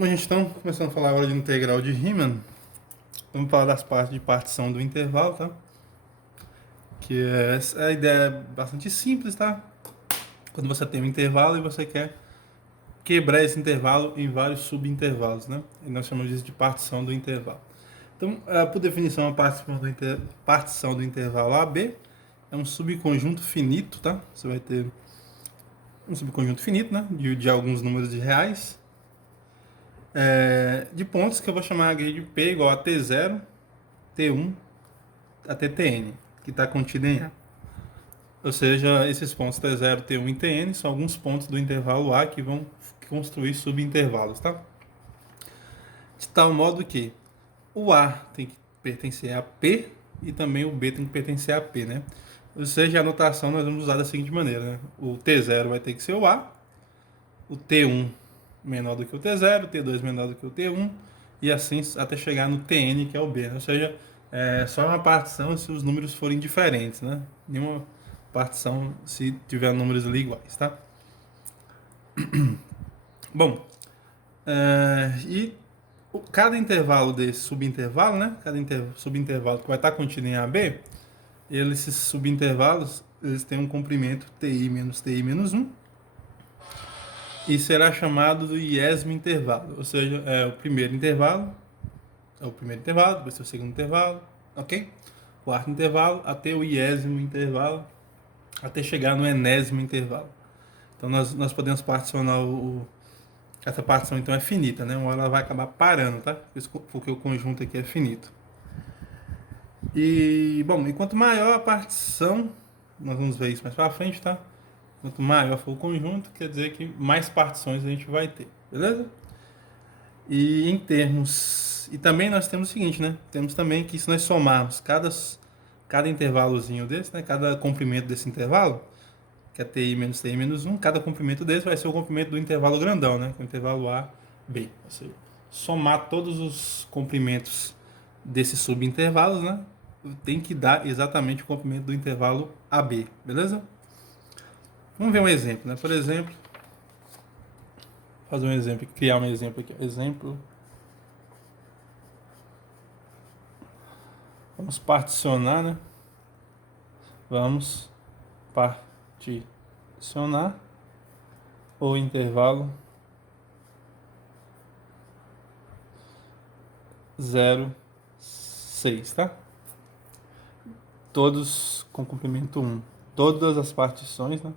Bom, gente, então, começando a falar agora de integral de Riemann, vamos falar das partes de partição do intervalo, tá? Que a ideia é bastante simples, tá? Quando você tem um intervalo e você quer quebrar esse intervalo em vários subintervalos, né? E nós chamamos isso de partição do intervalo. Então, por definição, a partição do intervalo AB é um subconjunto finito, tá? Você vai ter um subconjunto finito, né? De alguns números de reais, de pontos que eu vou chamar aqui de P igual a T0, T1 até Tn, que está contido em A. Ou seja, esses pontos T0, T1 e Tn são alguns pontos do intervalo A que vão construir subintervalos, tá? De tal modo que o A tem que pertencer a P e também o B tem que pertencer a P, né? Ou seja, a notação nós vamos usar da seguinte maneira, né? O T0 vai ter que ser o A, o T1 menor do que o T0, o T2 menor do que o T1, e assim até chegar no Tn, que é o B. Né? Ou seja, é só uma partição se os números forem diferentes, né? Nenhuma partição se tiver números ali iguais, tá? Bom, e cada intervalo desse subintervalo, né? Cada subintervalo que vai estar contido em AB, esses subintervalos, eles têm um comprimento TI menos TI menos 1, e será chamado do iésimo intervalo, ou seja, é o primeiro intervalo, depois é o segundo intervalo, ok? Quarto intervalo, até o iésimo intervalo, até chegar no enésimo intervalo. Então nós podemos particionar essa partição então é finita, né? Uma hora ela vai acabar parando, tá? Porque o conjunto aqui é finito. E, bom, e quanto maior a partição, nós vamos ver isso mais pra frente, tá? Quanto maior for o conjunto, quer dizer que mais partições a gente vai ter, beleza? E em termos... E também nós temos o seguinte, né? Temos também que se nós somarmos cada intervalozinho desse, né? Cada comprimento desse intervalo, que é TI menos 1, cada comprimento desse vai ser o comprimento do intervalo grandão, né? Que é o intervalo AB. Ou seja, somar todos os comprimentos desses subintervalos, né? Tem que dar exatamente o comprimento do intervalo AB, beleza? Vamos ver um exemplo, né? Por exemplo, fazer um exemplo, criar um exemplo aqui. Exemplo. Vamos particionar, né? Vamos particionar o intervalo 0, 6, tá? Todos com comprimento 1. Todas as partições, né?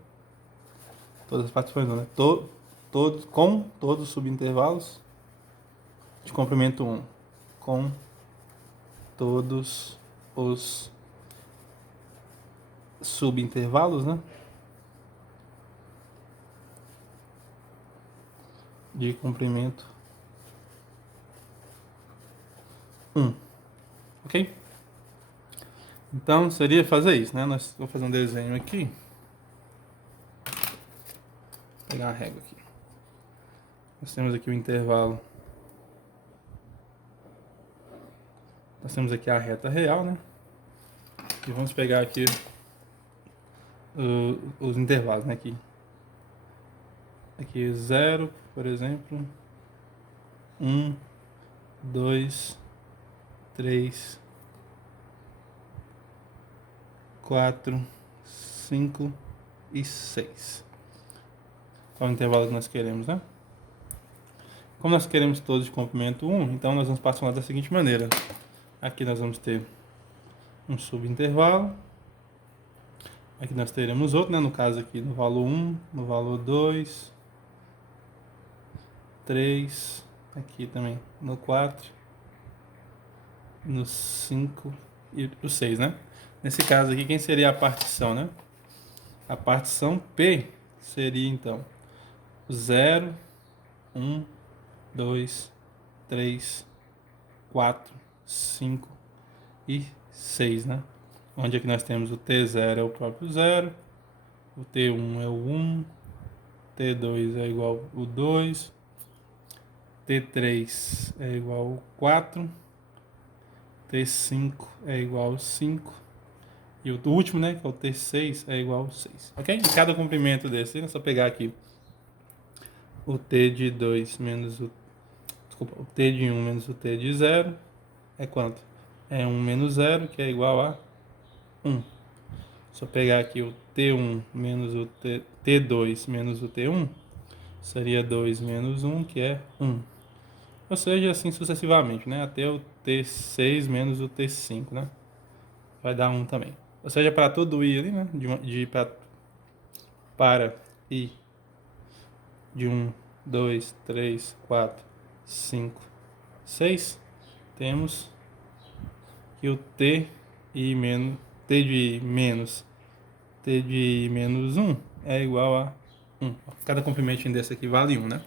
Todas as partições não, né? Com todos os subintervalos de comprimento 1. Com todos os subintervalos, né? De comprimento 1. Ok? Então seria fazer isso, né? Vou fazer um desenho aqui. Vou pegar uma régua aqui. Nós temos aqui o intervalo. Nós temos aqui a reta real, né? E vamos pegar aqui os intervalos, né? Aqui 0, por exemplo. 1, 2, 3, 4, 5 e 6. Qual é o intervalo que nós queremos, né? Como nós queremos todos de comprimento 1, então nós vamos particionar da seguinte maneira. Aqui nós vamos ter um subintervalo. Aqui nós teremos outro, né? No caso aqui no valor 1, no valor 2, 3, aqui também no 4, no 5 e o 6, né? Nesse caso aqui, quem seria a partição, né? A partição P seria então 0, 1, 2, 3, 4, 5 e 6, né? Onde aqui nós temos o T0 é o próprio 0, o T1 é o 1, T2 é igual ao 2, T3 é igual ao 4, T5 é igual ao 5 e o último, né, que é o T6 é igual ao 6, ok? E cada comprimento desse, é só pegar aqui o T de 2 menos o desculpa, o t de 1 menos o t de 0 é quanto? É 1 menos 0, que é igual a 1. Se eu pegar aqui o t1 menos o t2 menos o t1, seria 2 menos 1, que é 1. Ou seja, assim sucessivamente, né? Até o t6 menos o t5, né? Vai dar 1 também. Ou seja, para todo i ali, né? Para i de 1, 2, 3, 4, 5, 6, temos que o t de menos 1 é igual a 1. Cada comprimentinho desse aqui vale 1, né?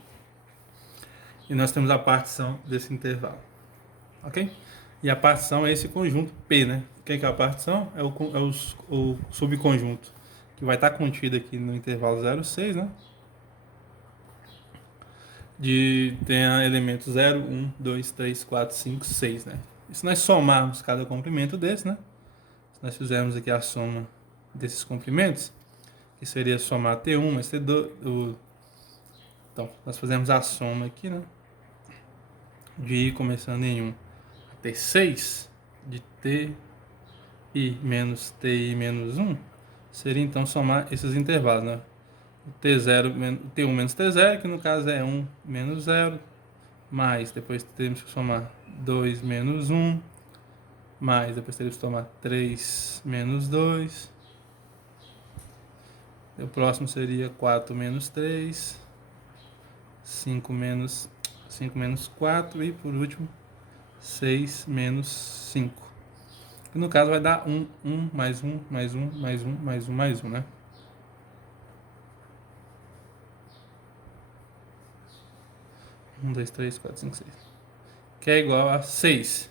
E nós temos a partição desse intervalo, ok? E a partição é esse conjunto P, né? O que é a partição? É o subconjunto que vai estar contido aqui no intervalo 0,6, né? Tem elementos 0, 1, 2, 3, 4, 5, 6, né? E se nós somarmos cada comprimento desse, né? Se nós fizermos aqui a soma desses comprimentos, que seria somar T1 mais T2. Então, nós fazemos a soma aqui, né? De I começando em 1 até 6, de TI menos TI menos 1, seria então somar esses intervalos, né? O T0, o T1 menos T0, que no caso é 1 menos 0, mais, depois temos que somar 2 menos 1, mais, depois teremos que somar 3 menos 2, o próximo seria 4 menos 3, 5 menos 4 e, por último, 6 menos 5. Que no caso vai dar 1, 1, mais 1, mais 1, mais 1, mais 1, mais 1, né? 1, 2, 3, 4, 5, 6. Que é igual a 6.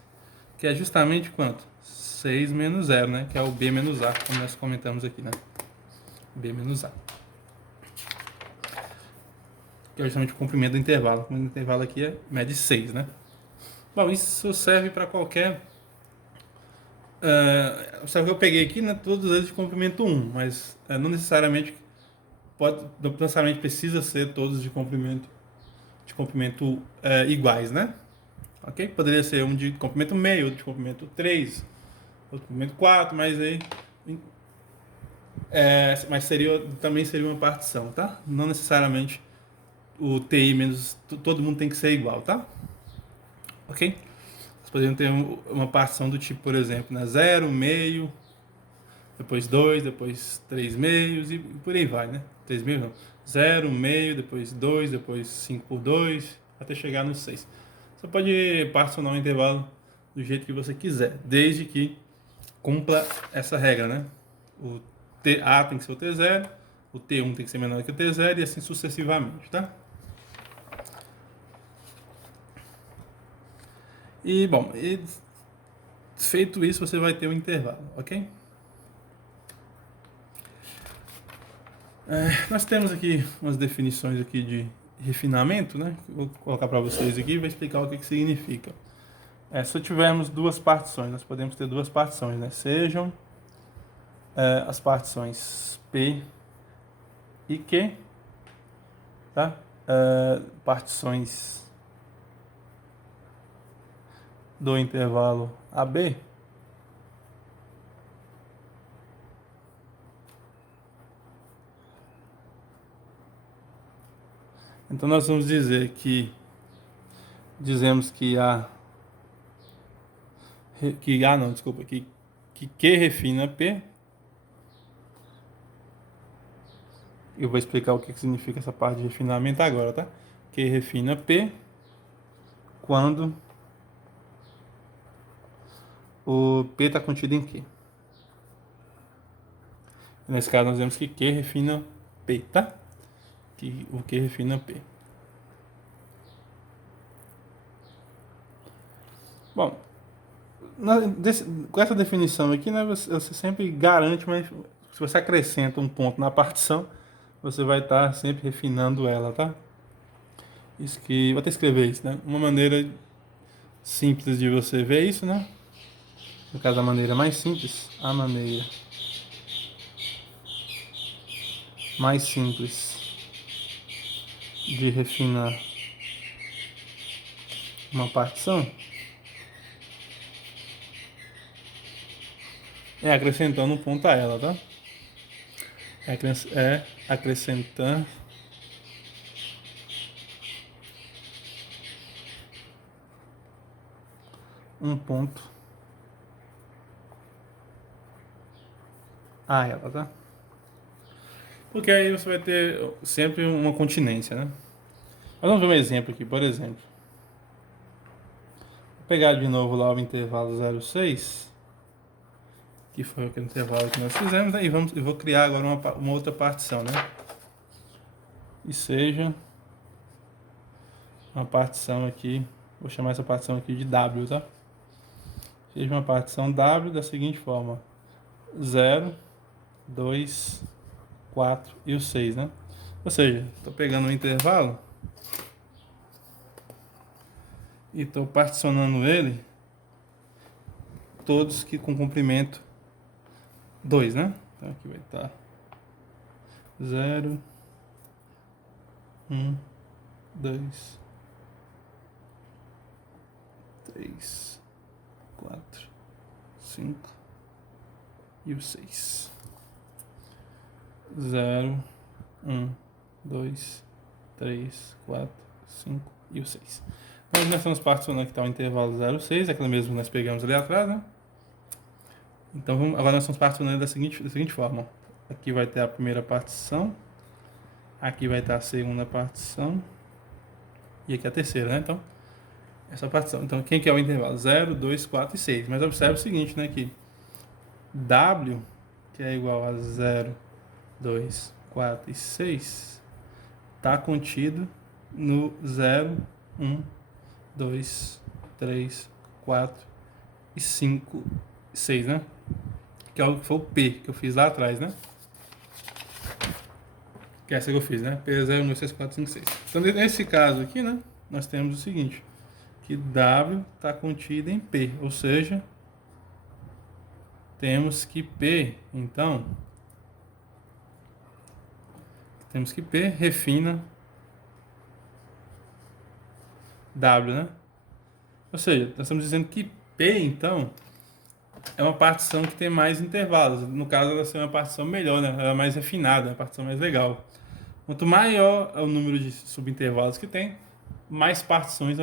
Que é justamente quanto? 6 menos 0, né? Que é o B menos A, como nós comentamos aqui, né? B menos A. Que é justamente o comprimento do intervalo. O comprimento do intervalo aqui mede 6, né? Bom, isso serve para qualquer... sabe que eu peguei aqui, né? Todos eles de comprimento 1, mas não necessariamente precisa ser todos de comprimento iguais, né? Ok? Poderia ser um de comprimento meio, outro de comprimento 3, outro de comprimento 4, mas aí mas também seria uma partição, tá? Não necessariamente o TI menos todo mundo tem que ser igual, tá? Ok? Nós podemos ter uma partição do tipo, por exemplo, né? 0, meio, depois 2, depois 3 meios e por aí vai, né? 3 meios não. 0, meio, depois 2, depois 5 por 2, até chegar no 6. Você pode particionar o intervalo do jeito que você quiser, desde que cumpra essa regra, né? O TA tem que ser o T0, o T1 tem que ser menor que o T0 e assim sucessivamente, tá? E, bom, feito isso, você vai ter um intervalo, ok? Nós temos aqui umas definições aqui de refinamento, né? Vou colocar para vocês aqui e vou explicar o que significa. Se tivermos duas partições, nós podemos ter duas partições, né? Sejam as partições P e Q, tá? Partições do intervalo AB. Então nós vamos dizer que que Q refina P. Eu vou explicar o que significa essa parte de refinamento agora, tá? Q refina P quando o P está contido em Q. Nesse caso nós vemos que Q refina P, tá? Que o Q refina P. Bom, com essa definição aqui, né, você sempre garante, mas se você acrescenta um ponto na partição, você vai estar sempre refinando ela, tá? Isso que vou até escrever isso, né? Uma maneira simples de você ver isso, né? No caso, a maneira mais simples de refinar uma partição é acrescentando um ponto a ela, tá? É acrescentar um ponto a ela, tá? Porque aí você vai ter sempre uma continência, né? Mas vamos ver um exemplo aqui, por exemplo. Vou pegar de novo lá o intervalo 0,6, que foi aquele intervalo que nós fizemos, né? E vou criar agora uma outra partição, né? E seja uma partição aqui, vou chamar essa partição aqui de W, tá? Seja uma partição W da seguinte forma: 0, 2, 4 e o 6, né? Ou seja, estou pegando um intervalo e estou particionando ele todos que com comprimento 2, né? Então aqui vai estar 0, 1, 2, 3, 4, 5 e o 6. 0, 1, 2, 3, 4, 5 e o 6. Nós estamos particionando aqui, está o intervalo 0,6, aquele mesmo que nós pegamos ali atrás, né? Então agora nós estamos particionando da seguinte forma. Aqui vai ter a primeira partição, aqui vai estar a segunda partição e aqui a terceira, né? Então, essa partição. Então, quem que é o intervalo? 0, 2, 4 e 6. Mas observe o seguinte, né? Que W, que é igual a 0, 2, 4 e 6, está contido no 0, 1, 2, 3, 4 e 5, 6, né? Que é o que foi o P que eu fiz lá atrás, né? Que é essa que eu fiz, né? P0, 1, 2, 3, 4, 5, 6. Então, nesse caso aqui, né? Nós temos o seguinte, que W está contido em P, ou seja, temos que P, então, refina W, né? Ou seja, nós estamos dizendo que P, então, é uma partição que tem mais intervalos. No caso, ela é uma partição melhor, né? Ela é mais refinada, uma partição mais legal. Quanto maior é o número de subintervalos que tem, mais partições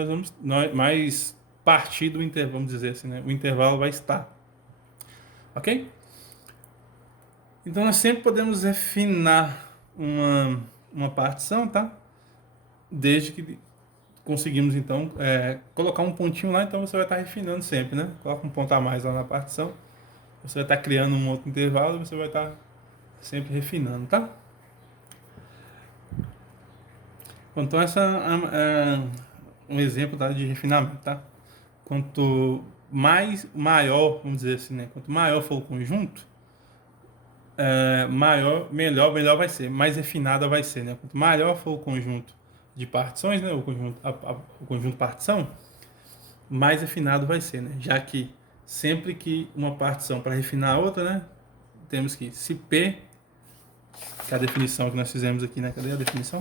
mais partido do intervalo, vamos dizer assim, né? O intervalo vai estar. Ok? Então nós sempre podemos refinar uma partição, tá? Desde que conseguimos então colocar um pontinho lá, então você vai estar refinando sempre, né? Coloca um ponto a mais lá na partição, você vai estar criando um outro intervalo, você vai estar sempre refinando, tá? Então essa é um exemplo, tá, de refinamento, tá? Quanto maior, vamos dizer assim, né? Quanto maior for o conjunto, melhor vai ser, mais refinada vai ser, né? Quanto maior for o conjunto de partições, né? O conjunto partição, mais refinado vai ser, né? Já que sempre que uma partição para refinar a outra, né? Temos que se P, que é a definição que nós fizemos aqui, né? Cadê a definição?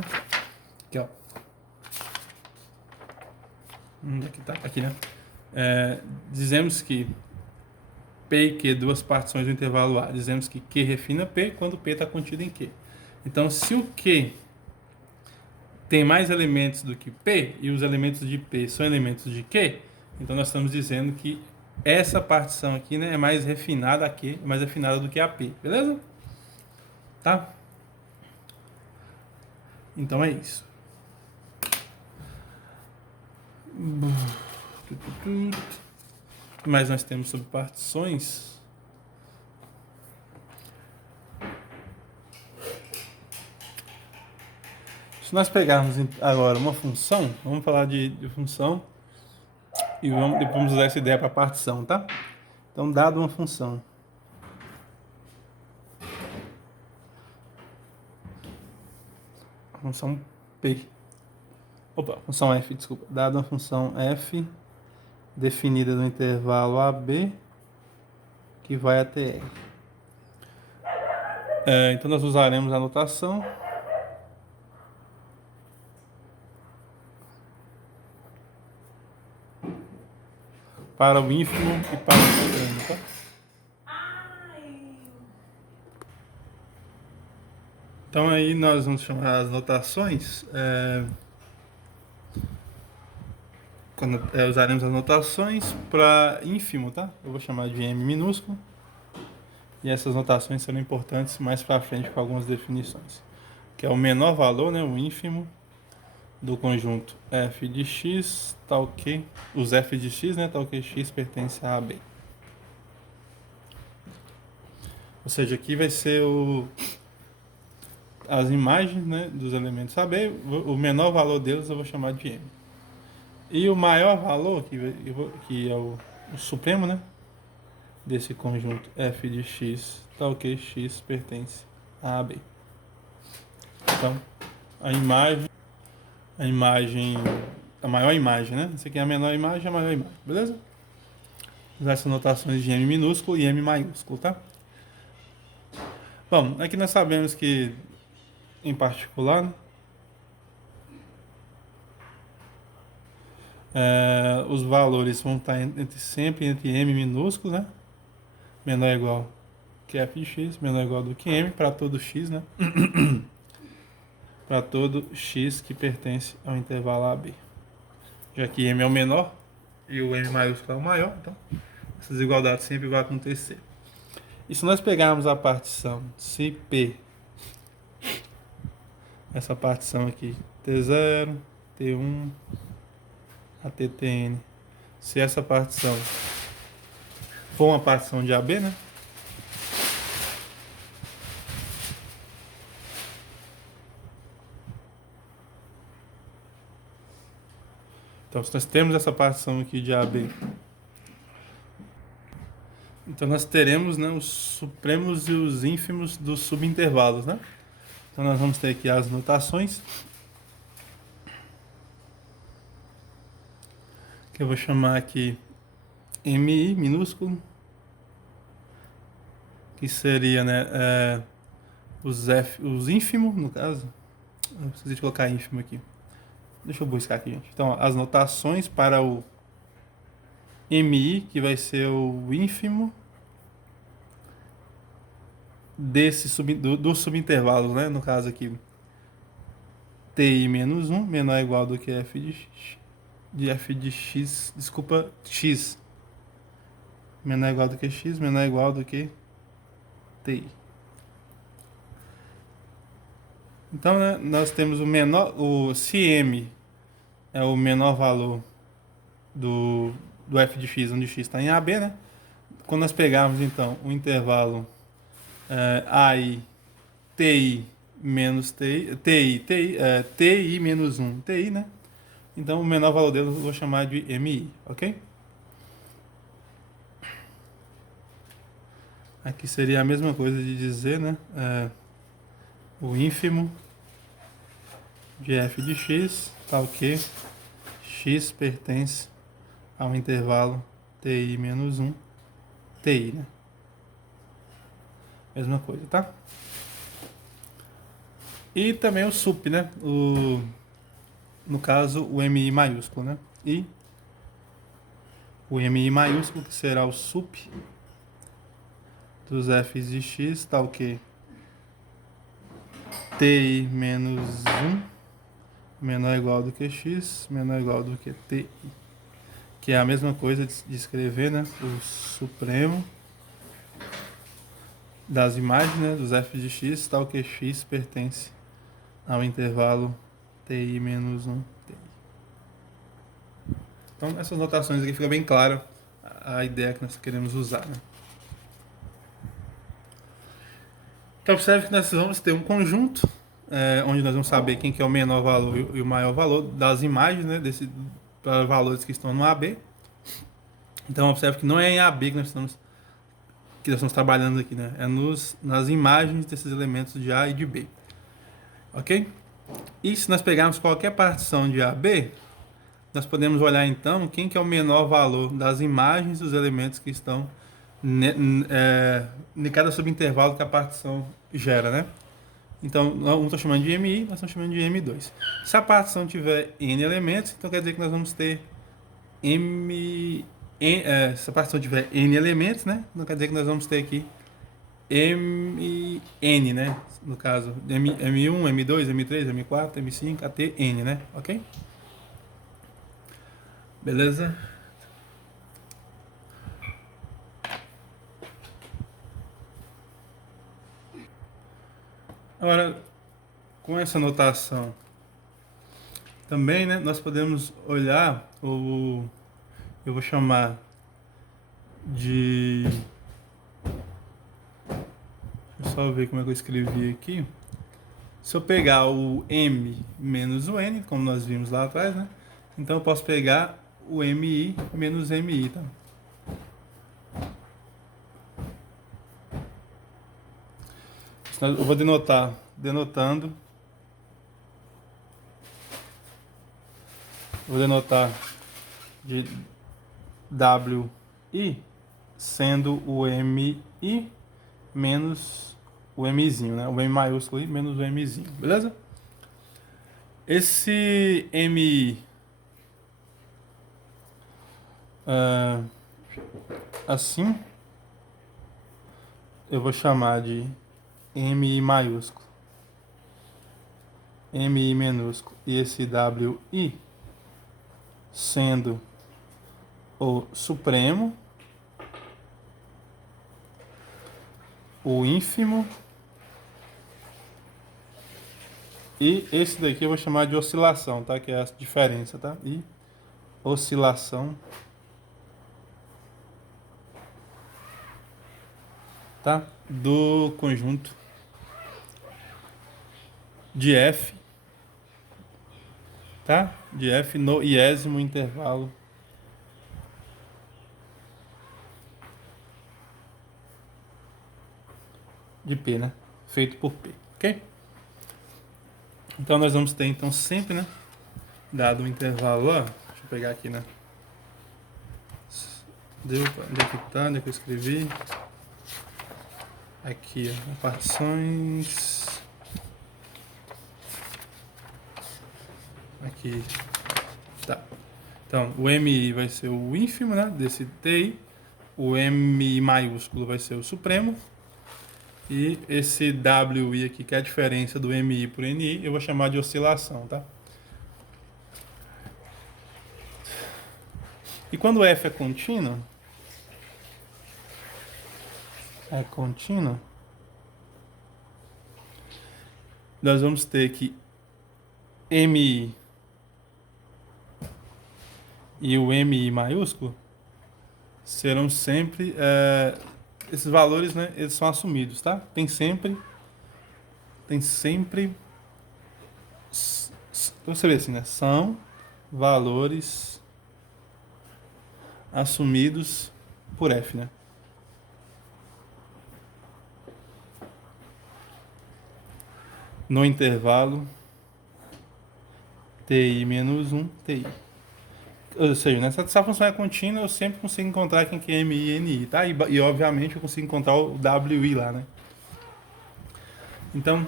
Aqui, ó. Aqui tá, aqui, né? Dizemos que P e Q, duas partições do intervalo A. Dizemos que Q refina P quando P está contido em Q. Então, se o Q tem mais elementos do que P e os elementos de P são elementos de Q, então nós estamos dizendo que essa partição aqui, né, é mais refinada a Q, mais refinada do que a P, beleza? Tá? Então é isso. O que mais nós temos sobre partições? Se nós pegarmos agora uma função, vamos falar de função e vamos usar essa ideia para partição, tá? Então, dado uma função, a função P, função f, desculpa, dado uma função f definida no intervalo AB que vai até R. Então, nós usaremos a notação para o ínfimo e para o supremo, tá? Então aí nós vamos chamar as notações, usaremos as notações para ínfimo, tá? Eu vou chamar de M minúsculo, e essas notações serão importantes mais para frente com algumas definições, que é o menor valor, né, o ínfimo, do conjunto f de x, tal que, os f de x, né, tal que x pertence a AB. Ou seja, aqui vai ser as imagens, né, dos elementos AB, o menor valor deles eu vou chamar de M. E o maior valor, que é o supremo, né, desse conjunto f de x, tal que x pertence a AB. Então, a maior imagem, né? Essa aqui é a menor imagem, a maior imagem, beleza? Usar essas notações de M minúsculo e M maiúsculo, tá? Bom, aqui nós sabemos que, em particular, né, os valores vão estar sempre entre M minúsculo, né? Menor ou igual que f de x, menor ou igual do que M, para todo x, né? Para todo x que pertence ao intervalo AB. Já que M é o menor e o M maiúsculo é o maior, então essas igualdades sempre vão acontecer. E se nós pegarmos a partição, se P, essa partição aqui, T0, T1, até Tn, se essa partição for uma partição de AB, né? Então, se nós temos essa partição aqui de AB, então nós teremos, né, os supremos e os ínfimos dos subintervalos, né? Então nós vamos ter aqui as notações, que eu vou chamar aqui MI minúsculo, que seria, né, os ínfimos, no caso. Eu preciso de colocar ínfimo aqui. Deixa eu buscar aqui, gente. Então, as notações para o MI, que vai ser o ínfimo dos subintervalos, né? No caso aqui, TI menos 1, menor ou igual do que f de x, desculpa, x. Menor ou igual do que x, menor ou igual do que TI. Então, né, nós temos se M é o menor valor do f de x, onde x está em AB, né? Quando nós pegarmos, então, o intervalo AI, TI menos TI menos 1, TI, né? Então, o menor valor dele eu vou chamar de MI, ok? Aqui seria a mesma coisa de dizer, né? O ínfimo de f de x, tal que x pertence ao intervalo TI menos 1, TI, né? Mesma coisa, tá? E também o sup, né? No caso, o MI maiúsculo, né? E o MI maiúsculo, que será o sup dos f's de x, tal que TI menos 1 menor ou igual do que x, menor ou igual do que TI. Que é a mesma coisa de escrever, né? O supremo das imagens, né? Dos f's de x, tal que x pertence ao intervalo TI menos 1, TI. Então, essas notações aqui fica bem clara a ideia que nós queremos usar, né? Então, observe que nós vamos ter um conjunto onde nós vamos saber quem que é o menor valor e o maior valor das imagens, né, para valores que estão no AB. Então, observe que não é em AB que nós estamos trabalhando aqui, né? É nas imagens desses elementos de A e de B. Ok? E se nós pegarmos qualquer partição de AB, nós podemos olhar então quem que é o menor valor das imagens dos elementos que estão em cada subintervalo que a partição gera, né? Então, um está chamando de MI, nós estamos chamando de M2. Se a partição tiver N elementos, então quer dizer que nós vamos ter se a partição tiver n elementos, né? Não quer dizer que nós vamos ter aqui n, né? No caso, M1, M2, M3, M4, M5, até n, né? Ok? Beleza? Agora, com essa notação também, né? Nós podemos olhar eu vou chamar de... Deixa eu só ver como é que eu escrevi aqui. Se eu pegar o M menos o N, como nós vimos lá atrás, né? Então eu posso pegar o MI menos MI, tá? Eu vou denotando. Vou denotar de WI sendo o MI menos o Mzinho, né? O M maiúsculo I menos o Mzinho, beleza? Esse MI assim eu vou chamar de MI maiúsculo, MI minúsculo e esse WI sendo o supremo, o ínfimo, e esse daqui eu vou chamar de oscilação, tá? Que é a diferença, tá? E oscilação, tá? Do conjunto de F, tá? De F no iésimo intervalo de P, né? Feito por P, ok? Então nós vamos ter então sempre, né? Dado o intervalo, ó, deixa eu pegar aqui, né? Onde é que tá? Onde é que eu escrevi? Aqui, ó, partições. Aqui, tá. Então, o MI vai ser o ínfimo, né? Desse TI. O M maiúsculo vai ser o supremo. E esse WI aqui, que é a diferença do MI por NI, eu vou chamar de oscilação, tá? E quando F é contínuo, nós vamos ter que MI e o MI maiúsculo serão sempre... esses valores, né, eles são assumidos, tá? Tem sempre... Você vê assim, né? São valores assumidos por F, né? No intervalo TI menos 1 TI. Ou seja, né, se essa função é contínua, eu sempre consigo encontrar quem que é MI e NI, tá? E obviamente eu consigo encontrar o WI lá, né? Então,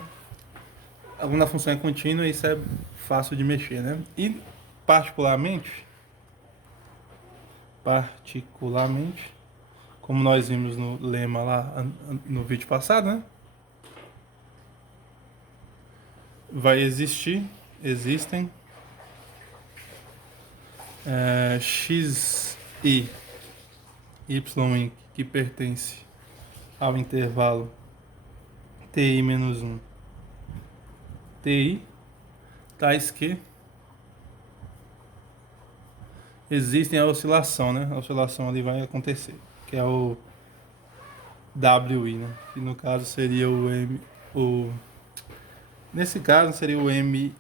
quando a função é contínua, isso é fácil de mexer, né? E particularmente, como nós vimos no lema lá no vídeo passado, né? Existem x e y que pertence ao intervalo TI menos 1 TI, tais que existem a oscilação, né? A oscilação ali vai acontecer, que é o WI, né? Que no caso seria nesse caso seria o MI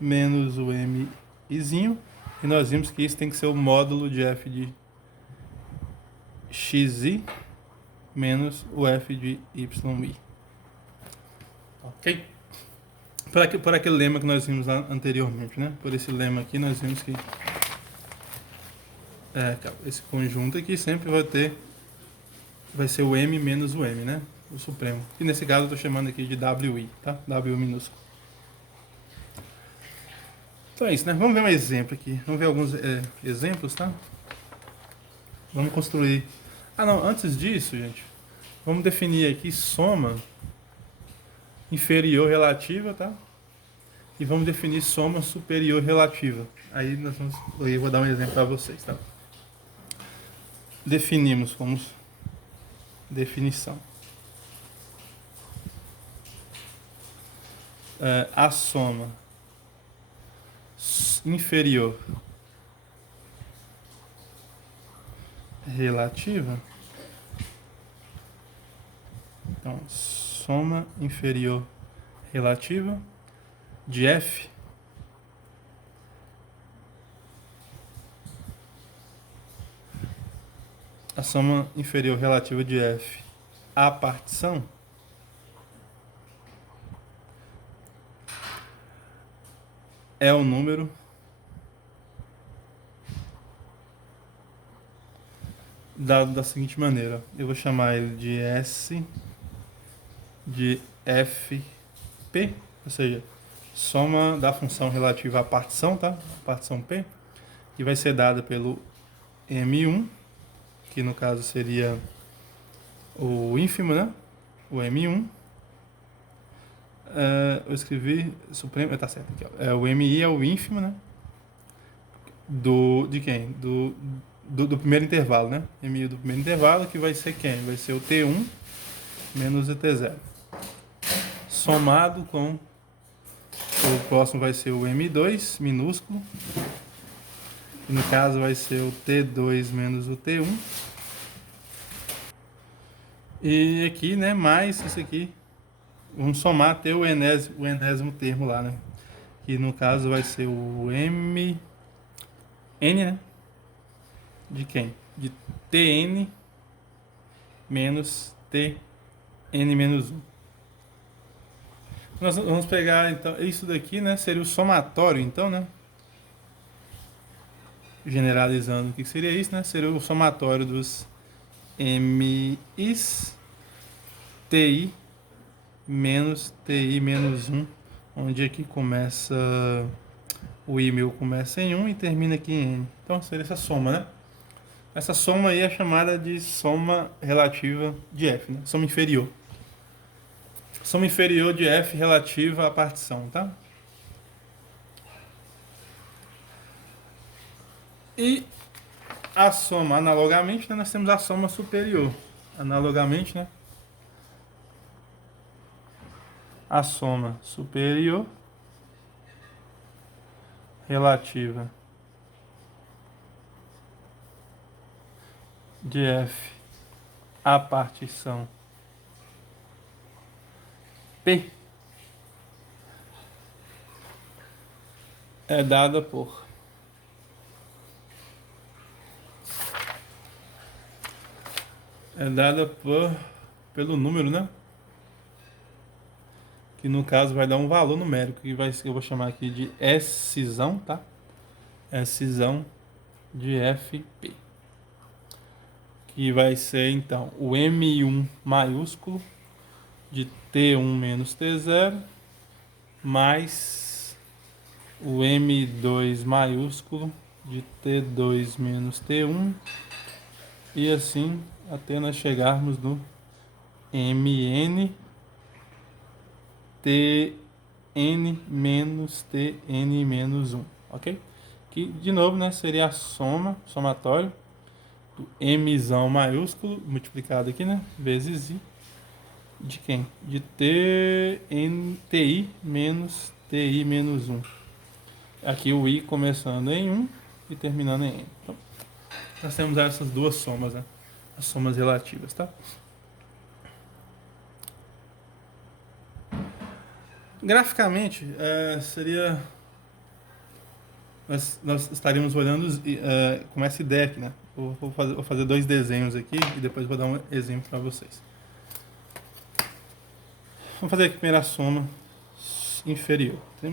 menos o MIzinho, e nós vimos que isso tem que ser o módulo de F de XI menos o F de YI. Ok? Por aquele lema que nós vimos anteriormente, né? Por esse lema aqui nós vimos que esse conjunto aqui sempre vai ser o M menos o M, né? O supremo. E nesse caso eu estou chamando aqui de WI, tá? W minúsculo. Então é isso, né? Vamos ver um exemplo aqui. Vamos ver alguns exemplos, tá? Vamos construir. Ah, não, antes disso, gente, vamos definir aqui soma inferior relativa, tá? E vamos definir soma superior relativa. Aí eu vou dar um exemplo para vocês, tá? Definimos como definição. A soma inferior relativa. Então, soma inferior relativa de f a soma inferior relativa de f à partição é o número dado da seguinte maneira. Eu vou chamar ele de S de FP, ou seja, soma da função relativa à partição, tá? Partição P, que vai ser dada pelo M1, que no caso seria o ínfimo, né? O M1. Eu escrevi supremo, tá certo aqui, ó. O MI é o ínfimo, né? De quem? Do primeiro intervalo, né? MI do primeiro intervalo, que vai ser quem? Vai ser o T1 menos o T0. Somado com o próximo vai ser o M2 minúsculo, que no caso vai ser o T2 menos o T1. E aqui, né, mais isso aqui, vamos somar até o enésimo termo lá, né? Que no caso vai ser o M N, né? De quem? De Tn menos Tn menos 1. Nós vamos pegar, então, isso daqui, né? Seria o somatório, então, né? Generalizando, o que seria isso, né? Seria o somatório dos MIs TI menos TI menos 1, onde aqui começa o I meu começa em 1 e termina aqui em N. Então seria essa soma, né? Essa soma aí é chamada de soma relativa de F, né? Soma inferior. Soma inferior de F relativa à partição, tá? E a soma, analogamente, né, nós temos a soma superior. Analogamente, né? A soma superior relativa de F à partição P é dada pelo número, né? Que no caso vai dar um valor numérico, que eu vou chamar aqui de S, tá? S de FP. Que vai ser então o M1 maiúsculo de T1 menos T0 mais o M2 maiúsculo de T2 menos T1 e assim até nós chegarmos no MN Tn menos Tn menos 1, ok? Que de novo, né, seria a somatório do Mzão maiúsculo multiplicado aqui, né, vezes I de quem? De Ti menos Ti menos 1. Aqui o I começando em 1 e terminando em N. Então, nós temos essas duas somas, né? As somas relativas, tá? Graficamente, seria... Nós estaríamos olhando com essa ideia aqui, né? Vou fazer dois desenhos aqui e depois vou dar um exemplo para vocês. Vamos fazer aqui a primeira soma inferior. Tá?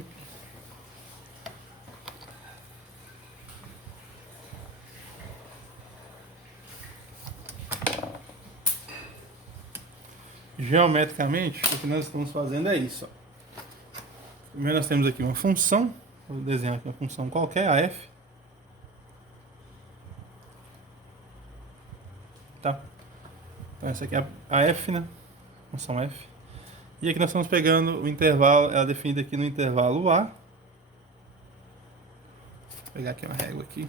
Geometricamente, o que nós estamos fazendo é isso. Ó. Primeiro nós temos aqui uma função, vou desenhar aqui uma função qualquer, a f. tá? Então essa aqui é a F, né? Função F. E aqui nós estamos pegando o intervalo, ela é definida aqui no intervalo A. Vou pegar aqui uma régua aqui.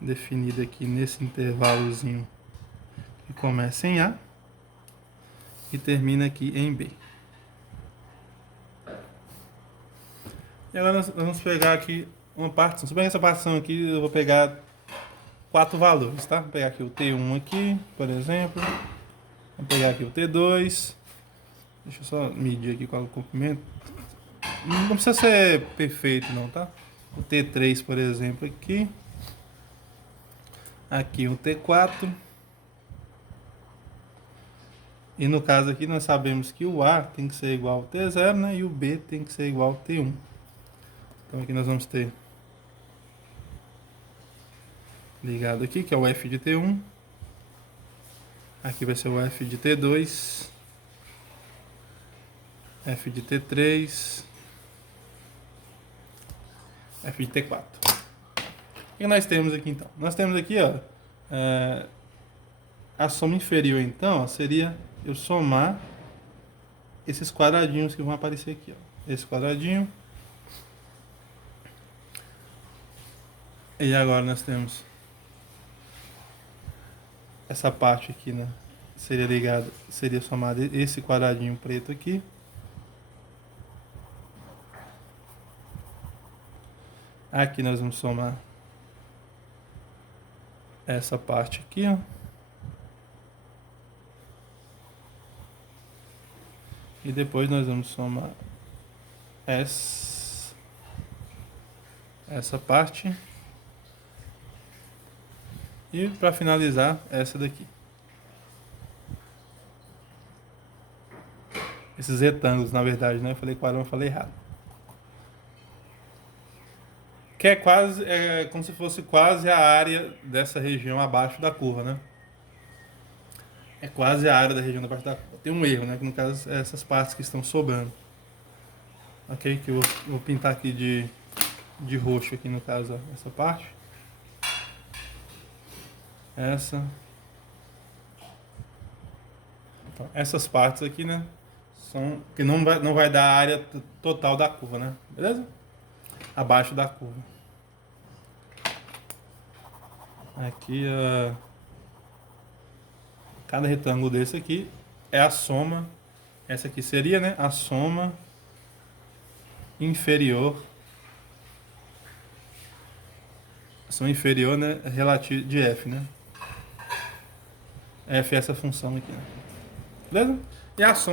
Definida aqui nesse intervalozinho que começa em A e termina aqui em B. E agora nós vamos pegar aqui uma partição. Se eu pegar essa partição aqui, eu vou pegar 4 valores, tá? Vou pegar aqui o T1 aqui, por exemplo. Vou pegar aqui o T2. Deixa eu só medir aqui qual é o comprimento. Não precisa ser perfeito não, tá? O T3, por exemplo, aqui. Aqui o T4. E no caso aqui nós sabemos que o A tem que ser igual ao T0, né? E o B tem que ser igual ao T1. Então aqui nós vamos ter ligado aqui, que é o F de T1. Aqui vai ser o F de T2. F de T3. F de T4. O que nós temos aqui então? Nós temos aqui, ó, a soma inferior então, ó, seria eu somar esses quadradinhos que vão aparecer aqui, ó. Esse quadradinho. E agora nós temos essa parte aqui, né? Seria somado esse quadradinho preto aqui. Aqui nós vamos somar essa parte aqui, ó. E depois nós vamos somar essa parte. E para finalizar, essa daqui. Esses retângulos, na verdade, né? Eu falei quadrado, eu falei errado. Que é quase, é como se fosse quase a área dessa região abaixo da curva, né? É quase a área da região abaixo da curva. Tem um erro, né? Que no caso é essas partes que estão sobrando. Ok? Que eu vou pintar aqui de roxo aqui no caso, ó, essa parte. Essa. Então, essas partes aqui, né? São que não vai dar a área total da curva, né? Beleza? Abaixo da curva. Aqui, cada retângulo desse aqui é a soma. Essa aqui seria, né? A soma inferior. A soma inferior, né? Relativa de f, né? F é essa função aqui, né? Beleza? E a soma